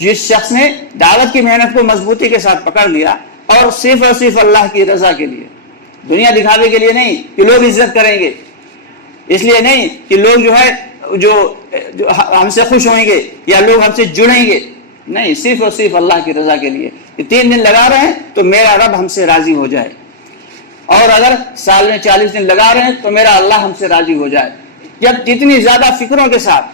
جس شخص نے دعوت کی محنت کو مضبوطی کے ساتھ پکڑ لیا اور صرف اللہ کی رضا کے لیے، دنیا دکھاوے کے لیے نہیں کہ لوگ عزت کریں گے، اس لیے نہیں کہ لوگ جو ہم سے خوش ہوئیں گے یا لوگ ہم سے جڑیں گے، نہیں، صرف اللہ کی رضا کے لیے کہ 3 دن لگا رہے ہیں تو میرا رب ہم سے راضی ہو جائے، اور اگر سال میں 40 دن لگا رہے ہیں تو میرا اللہ ہم سے راضی ہو جائے۔ جب جتنی زیادہ فکروں کے ساتھ،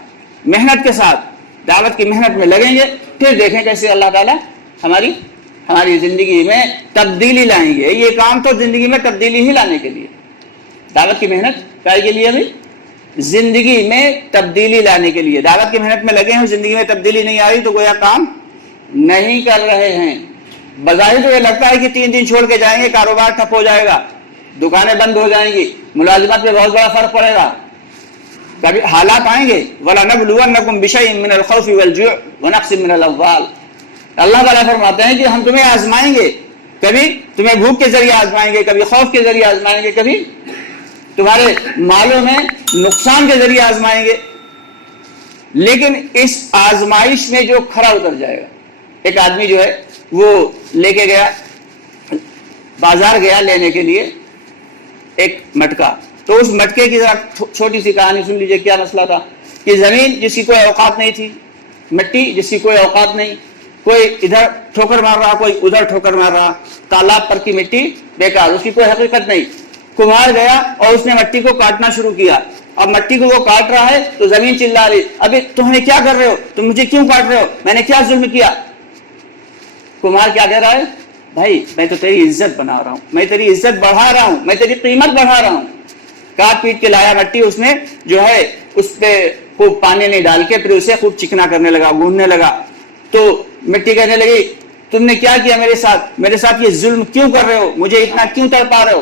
محنت کے ساتھ دعوت کی محنت میں لگیں گے، پھر دیکھیں کیسے اللہ تعالیٰ ہماری زندگی میں تبدیلی لائیں گے۔ یہ کام تو زندگی میں تبدیلی ہی لانے کے لیے، دعوت کی محنت کائے کے لیے بھی، زندگی میں تبدیلی لانے کے لیے۔ دعوت کی محنت میں لگے ہیں، زندگی میں تبدیلی نہیں آ رہی تو گویا کام نہیں کر رہے ہیں۔ بظاہر تو یہ لگتا ہے کہ 3 دن چھوڑ کے جائیں گے کاروبار ٹھپ ہو جائے گا، دکانیں بند ہو جائیں گی، ملازمت پہ بہت بڑا فرق پڑے گا، کبھی حالات آئیں گے، وَلَنَبْلُوَنَّكُمْ بِشَيْءٍ مِّنَ الْخَوْفِ وَالْجُوعِ وَنَقْصٍ مِّنَ الْأَمْوَالِ۔ اللہ تعالیٰ فرماتے ہیں کہ ہم تمہیں آزمائیں گے، کبھی تمہیں بھوک کے ذریعے آزمائیں گے، کبھی خوف کے ذریعے آزمائیں گے، کبھی تمہارے مالوں میں نقصان کے ذریعے آزمائیں گے، لیکن اس آزمائش میں جو کھڑا اتر جائے گا، ایک آدمی جو ہے وہ لے کے گیا، بازار گیا لینے کے لیے ایک مٹکا، تو اس مٹکے کی ذرا چھوٹی سی کہانی سن لیجئے۔ کیا مسئلہ تھا کہ زمین جس کی کوئی اوقات نہیں تھی، مٹی جس کی کوئی اوقات نہیں، کوئی ادھر ٹھوکر مار رہا، کوئی ادھر ٹھوکر مار رہا، تالاب پر کی مٹی بیکار، اس کی کوئی حقیقت نہیں۔ کمہار گیا اور اس نے مٹی کو کاٹنا شروع کیا، اب مٹی کو وہ کاٹ رہا ہے تو زمین چلا رہی، ابھی تم نے کیا کر رہے ہو، تم مجھے کیوں کاٹ رہے ہو، میں نے کیا ظلم کیا؟ کمہار کیا کہہ رہا ہے؟ بھائی میں تو تیری عزت بنا رہا ہوں، میں تیری عزت بڑھا رہا ہوں، میں تیری قیمت بڑھا رہا ہوں۔ کاٹ پیٹ کے لایا مٹی، اس نے جو ہے اس پہ خوب پانی نہیں ڈال کے پھر اسے خوب چکنا کرنے لگا، گھوننے لگا، تو مٹی کہنے لگی تم نے کیا کیا میرے ساتھ یہ ظلم کیوں کر رہے ہو، مجھے اتنا کیوں تڑپا رہے ہو؟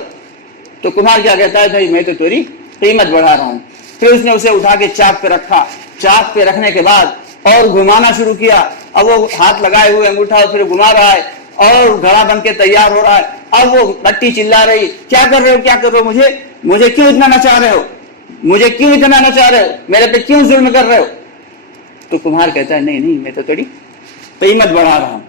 تو کمہار کیا کہتا ہے؟ بھائی میں تو تیری قیمت بڑھا رہا ہوں۔ پھر اس نے اسے اٹھا کے چاک پہ رکھا، چاک پہ رکھنے کے بعد اور گھمانا شروع کیا، اب وہ ہاتھ لگائے ہوئے انگوٹھا پھر گھما رہا ہے اور گھڑا بن کے تیار ہو رہا ہے، اب وہ مٹی چلا رہی، کیا کر رہے ہو، کیا کر رہے ہو، مجھے کیوں اتنا نچا رہے ہو، مجھے کیوں اتنا نچا رہے ہو، میرے پہ کیوں ظلم کر رہے ہو؟ تو کمہار کہتا ہے نہیں میں تو تیری قیمت بڑھا رہا ہوں۔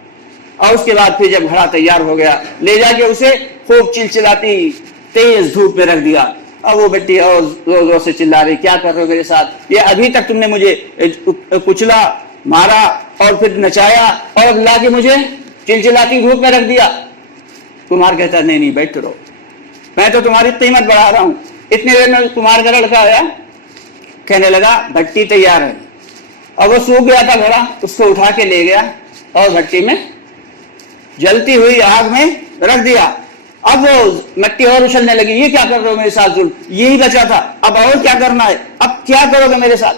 اور اس کے بعد پھر جب گھڑا تیار ہو گیا، لے جا کے اسے خوب چلچلاتی تیز دھوپ پہ رکھ دیا، اب وہ بیٹی اور زور زور سے چلا رہی، کیا کر رہے ہو میرے ساتھ، یہ ابھی تک تم نے مجھے کچلا، مارا اور پھر نچایا اور لا کے مجھے چلچلاتی دھوپ میں رکھ دیا۔ کمہار کہتا ہے نہیں بیٹھتے رہو، میں تو تمہاری قیمت بڑھا رہا ہوں۔ اتنے دیر میں کمہار کا لڑکا آیا، کہنے لگا بھٹی تیار ہے، اور وہ سوکھ گیا تھا گھڑا، اس کو اٹھا کے لے گیا اور بھٹی میں جلتی ہوئی آگ میں رکھ دیا۔ اب وہ مٹی اور اچھلنے لگی، یہ کیا کر رہے ہو میرے ساتھ ظلم، یہی بچا تھا، اب اور کیا کرنا ہے، اب کیا کرو گے میرے ساتھ؟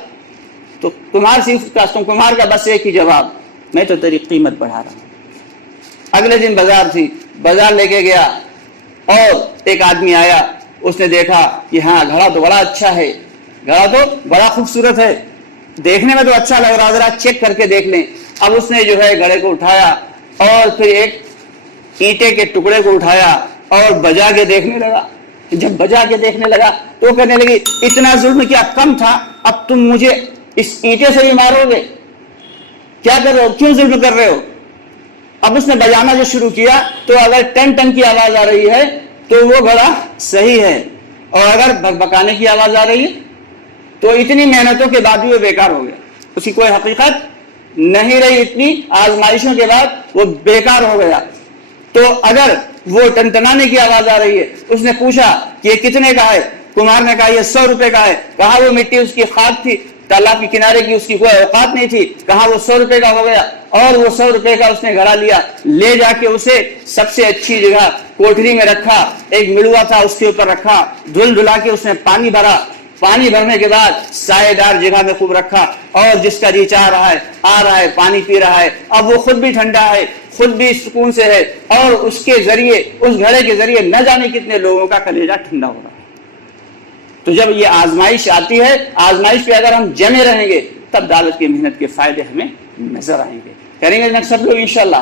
تو کمہار کا بس ایک ہی جواب، میں تو تیری قیمت بڑھا رہا ہوں۔ اگلے دن بازار تھی، بازار لے کے گیا اور ایک آدمی آیا، اس نے دیکھا کہ ہاں گھڑا تو بڑا اچھا ہے، گھڑا تو بڑا خوبصورت ہے، دیکھنے میں تو اچھا لگ رہا، ذرا چیک کر کے دیکھ لیں۔ اب اس نے جو ہے گھڑے کو اٹھایا اور پھر ایک اینٹے کے ٹکڑے کو اٹھایا اور بجا کے دیکھنے لگا۔ جب بجا کے دیکھنے لگا تو کہنے لگی اتنا ظلم کیا کم تھا، اب تم مجھے اس اینٹے سے بھی مارو گے، کیا کر رہے ہو، کیوں ظلم کر رہے ہو؟ اب اس نے بجانا جو شروع کیا تو اگر ٹن ٹن کی آواز آ رہی ہے تو وہ گھڑا صحیح ہے، اور اگر بکبکانے کی آواز آ رہی ہے تو اتنی محنتوں کے بعد بھی وہ بیکار ہو گیا، اس کی کوئی حقیقت نہیں رہی، اتنی آزمائشوں کے بعد وہ بیکار ہو گیا۔ تو اگر وہ ٹنٹنانے کی آواز آ رہی ہے، اس نے پوچھا کہ یہ کتنے کا ہے، کمہار نے کہا یہ 100 روپے کا ہے، کہا وہ مٹی اس کی خاک تھی، تالاب کے کنارے کی اس کی کوئی اوقات نہیں تھی، کہا وہ 100 روپے کا ہو گیا، اور وہ 100 روپے کا اس نے گھڑا لیا، لے جا کے اسے سب سے اچھی جگہ کوٹری میں رکھا، ایک مڑوا تھا اس کے اوپر رکھا، دھل دھلا کے اس نے پانی بھرا، پانی بھرنے کے بعد سائے دار جگہ میں خوب رکھا، اور جس کا جی چاہ رہا ہے آ رہا ہے پانی پی رہا ہے، اب وہ خود بھی ٹھنڈا ہے، خود بھی سکون سے ہے، اور اس کے ذریعے، اس گھڑے کے ذریعے نہ جانے کتنے لوگوں کا کلیجہ ٹھنڈا ہو رہا ہے۔ تو جب یہ آزمائش آتی ہے، آزمائش پہ اگر ہم جمے رہیں گے تب دعوت کی محنت کے فائدے ہمیں نظر آئیں گے، کریں گے سب لوگ انشاءاللہ۔